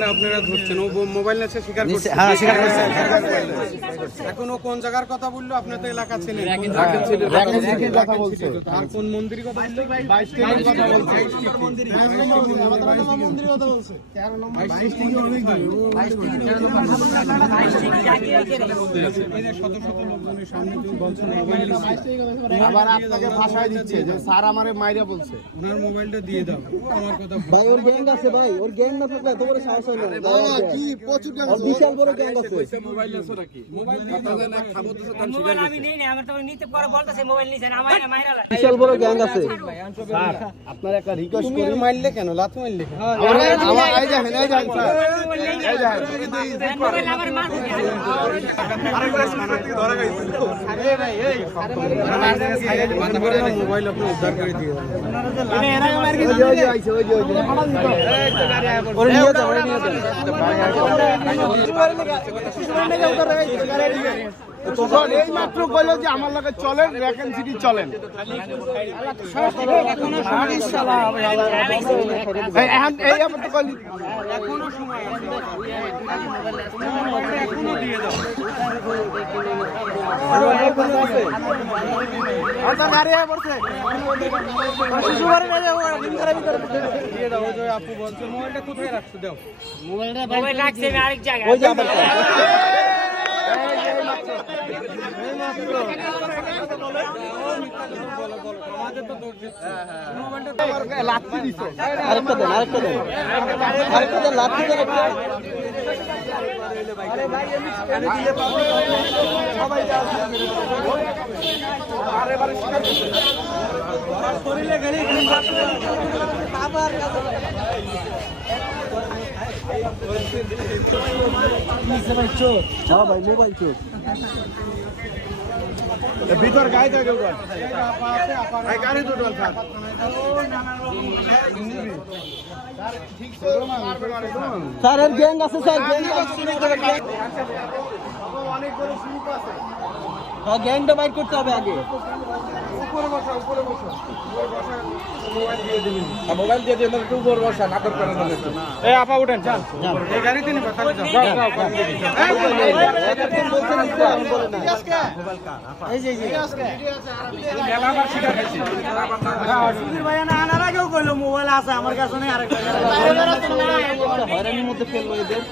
মানে আপনারা ধরছেন ও মোবাইল নেছে স্বীকার করছে। হ্যাঁ, স্বীকার করছে। এখন ও কোন জায়গার কথা বললো? আপনার তো এলাকা ছিলেন। কথা বলছে। আর কোন মন্দিরের কথা বললো? 22 টির কথা বলছে। শত শত লোকজনের সামনে তুমি বলছো মোবাইল আবার আপনাকে ভাষায় দিচ্ছে যে স্যার আমারে মাইরা বলছে। ওনার মোবাইলটা দিয়ে দাও। আমার কথা ভাই ওর গ্যাং আছে ভাই, ওর গ্যাং না থাকলে এত বড় সাহস হয় না। কি প্রচুর গ্যাং ওর বিশাল বড় গ্যাং আছে। মোবাইল আছে নাকি? মোবাইল মোবাইল আমি নেই না, আমার তো নিতে পরে বলতেছে মোবাইল নিছেন আমার মাইরা লাগে। বিশাল বড় গ্যাং আছে। স্যার আপনার একটা রিকোয়েস্ট তুমি করি। মারলে কেন? লাথি মারলে কেন? আমার এই যে হেনে যান স্যার। এই যে মোবাইল আমার মাথা মোবাইল আপনি উদ্ধার করে দিয়ে দেন। ওই যে আইছে ওই যে ওরে নিয়ে যাও, ওরে নিয়ে যাও। তখন এই মাত্র কইলো যে আমার লগে চলেন, ভ্যাকেন্সিটি চলেন। এখন এই আমার তো কইলি এখনো সময় আছে। এখনো দিয়ে দাও। দিয়ে দাও। ওই যে আপু বলছে মোবাইলটা কোথায় রাখছো? দাও। মোবাইল রাখছে আমি আরেক জায়গায়। ওই যে আমার আমাদের তো দৌড় দিচ্ছে। লাথি দিছে। আরেকটা দেন, আরেকটা দেন, আরেকটা দেন, লাথি দেন একটা। হ্যাঁ ভাই, মোবাইল চোর। ভিতর গায়ে থাকে ওটা। এই গাড়ি তো ডল স্যার। স্যার এর গ্যাং আছে, স্যার গ্যাং আছে। অনেক বড় সুযোগ আছে। হ্যাঁ, গ্যাংটা বাইর করতে হবে আগে। উপরে বসা, উপরে বসা। মোবাইল দিয়ে দিবেন। মোবাইল দিয়ে দেন একটু উপর বসা নাটক করেন না। এই আপা উঠেন যান। এই গাড়িতে নিবা তাহলে যাও। যাও যাও। একজন বলছে নিতে, আমি বলে না। এই যে মেলাবার শিকার হয়েছে। হয়রানির মধ্যে ফেলবো এদের।